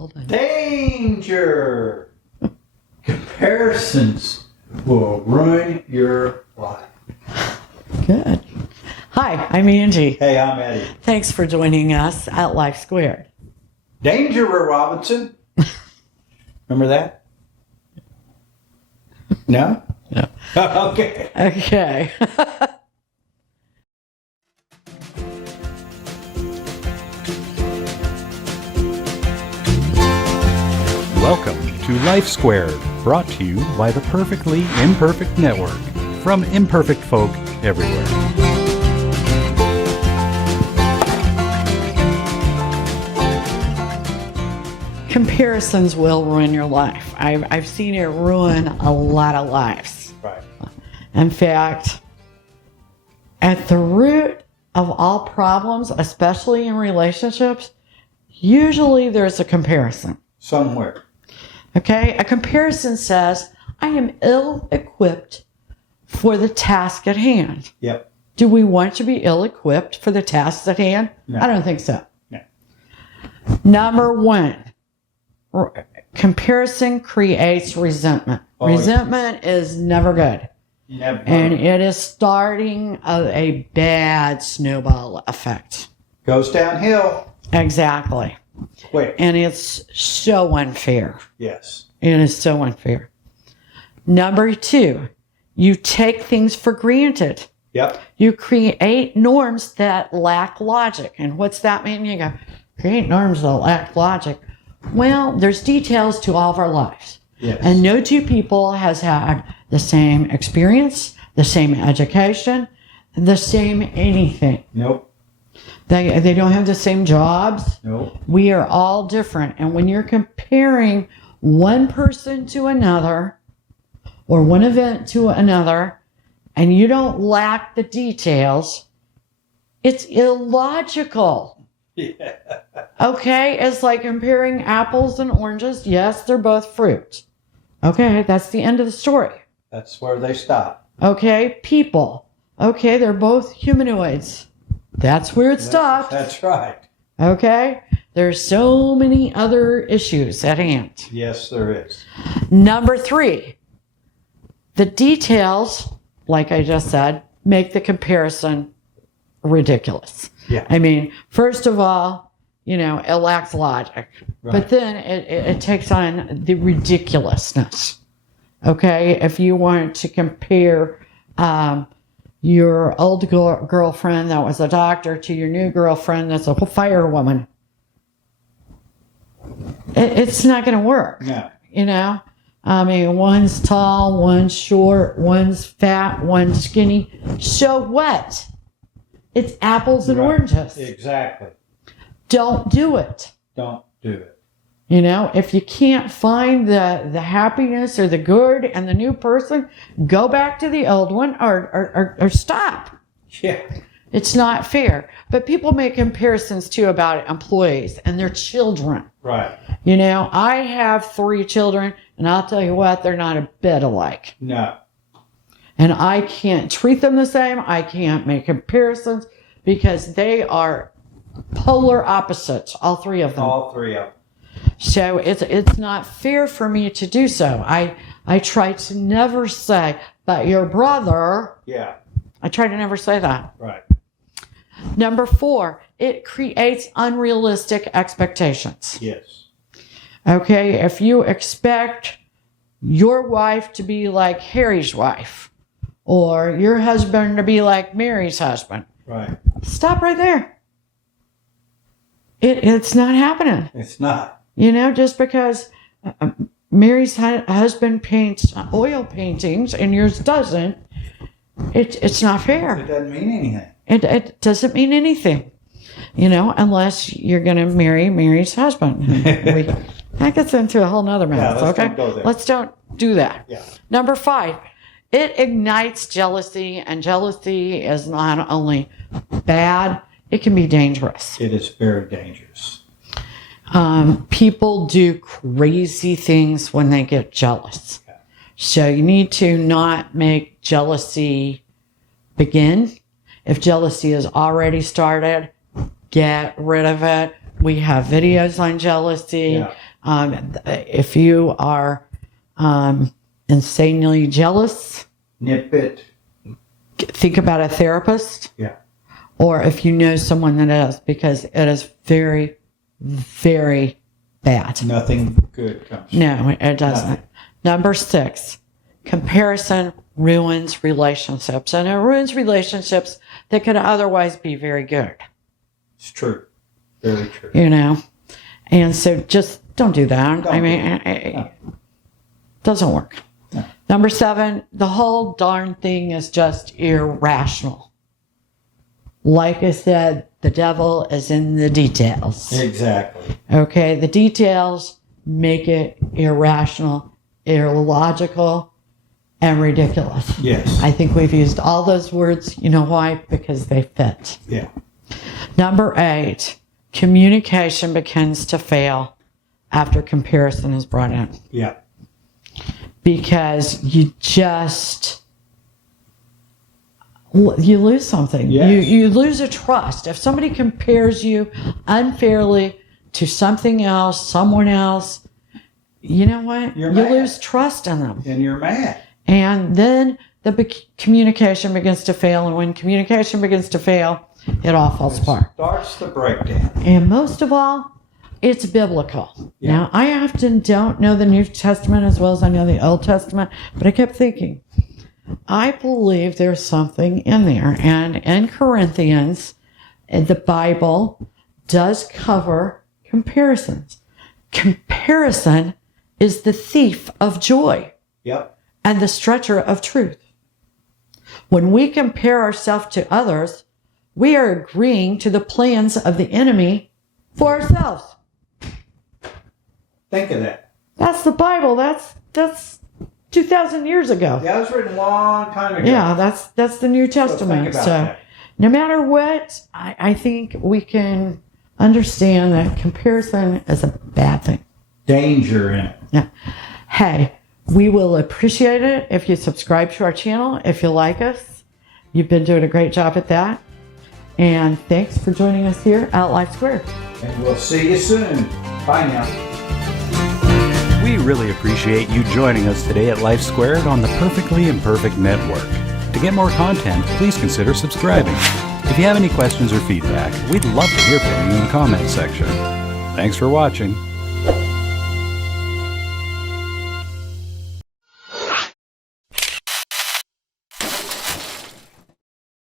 Hold on. Danger! Comparisons will ruin your life. Good. Hi, I'm Angie. Hey, I'm Eddie. Thanks for joining us at Life Squared. Danger, Robinson. Remember that? No? No. Okay. Okay. Welcome to Life Squared, brought to you by the Perfectly Imperfect Network, from imperfect folk everywhere. Comparisons will ruin your life. I've seen it ruin a lot of lives. Right. In fact, at the root of all problems, especially in relationships, usually there's a comparison. Somewhere. Okay? A comparison says, I am ill-equipped for the task at hand. Yep. Do we want to be ill-equipped for the tasks at hand? No. I don't think so. No. Number one, comparison creates resentment. Oh, Resentment is never good. Never. And it is starting a bad snowball effect. Goes downhill. Exactly. Quick. And it's so unfair. Yes. It is so unfair. Number two, you take things for granted. Yep. You create norms that lack logic. And what's that mean? You go, create norms that lack logic. Well, there's details to all of our lives. Yes. And no two people has had the same experience, the same education, the same anything. Nope. They don't have the same jobs. Nope. We are all different. And when you're comparing one person to another or one event to another, and you don't lack the details, it's illogical. Yeah. Okay? It's like comparing apples and oranges. Yes, they're both fruit. Okay? That's the end of the story. That's where they stop. Okay? People. Okay? They're both humanoids. That's where it stops. That's right. Okay? There's so many other issues at hand. Yes, there is. Number three, the details, like I just said, make the comparison ridiculous. Yeah. I mean, first of all, it lacks logic. Right. But then it takes on the ridiculousness. Okay? If you want to compare your old girlfriend that was a doctor to your new girlfriend that's a firewoman, it's not going to work. No. I mean, one's tall, one's short, one's fat, one's skinny. So what? It's apples and Right. oranges. Exactly. Don't do it. Don't do it. If you can't find the happiness or the good and the new person, go back to the old one or stop. Yeah. It's not fair. But people make comparisons too about employees and their children. Right. I have 3 children, and I'll tell you what, they're not a bit alike. No. And I can't treat them the same. I can't make comparisons because they are polar opposites, all 3 of them. All 3 of them. So it's not fair for me to do so. I try to never say, but your brother. Yeah. I try to never say that. Right. Number 4, it creates unrealistic expectations. Yes. Okay, if you expect your wife to be like Harry's wife or your husband to be like Mary's husband, Right. stop right there. It's not happening. It's not. Just because Mary's husband paints oil paintings and yours doesn't, it's not fair. It doesn't mean anything. It doesn't mean anything, unless you're going to marry Mary's husband. That gets into a whole nother mess, let's okay? don't go there. Let's don't do that. Yeah. Number 5, it ignites jealousy, and jealousy is not only bad, it can be dangerous. It is very dangerous. People do crazy things when they get jealous. Yeah. So you need to not make jealousy begin. If jealousy has already started, get rid of it. We have videos on jealousy. Yeah. If you are insanely jealous, Nip it. think about a therapist. Yeah. Or if you know someone that is, because it is very, very bad. Nothing good comes. No, it doesn't. Nothing. Number 6, comparison ruins relationships. And it ruins relationships that could otherwise be very good. It's true. Very true. You know? And so just don't do that. Don't I mean, do it. it doesn't work. No. Number 7, the whole darn thing is just irrational. Like I said, the devil is in the details. Exactly. Okay, the details make it irrational, illogical, and ridiculous. Yes. I think we've used all those words. You know why? Because they fit. Yeah. Number 8, communication begins to fail after comparison is brought in. Yeah. Because you lose something. Yes. You lose a trust. If somebody compares you unfairly to something else, someone else, you know what? You're you mad. lose trust in them. And you're mad. And then communication begins to fail. And when communication begins to fail, it all falls apart. Starts the breakdown. And most of all, it's biblical. Yeah. Now, I often don't know the New Testament as well as I know the Old Testament, but I kept thinking, I believe there's something in there. And in Corinthians, the Bible does cover comparisons. Comparison is the thief of joy Yep. and the stretcher of truth. When we compare ourselves to others, we are agreeing to the plans of the enemy for ourselves. Think of that. That's the Bible. That's 2,000 years ago. That was written a long time ago. Yeah, that's the New Testament. think about So that. no matter what, I think we can understand that comparison is a bad thing. Danger in it. Yeah. Hey, we will appreciate it if you subscribe to our channel, if you like us. You've been doing a great job at that. And thanks for joining us here at Life Squared. And we'll see you soon. Bye now. We really appreciate you joining us today at Life Squared on the Perfectly Imperfect Network. To get more content, please consider subscribing. If you have any questions or feedback, we'd love to hear from you in the comments section. Thanks for watching.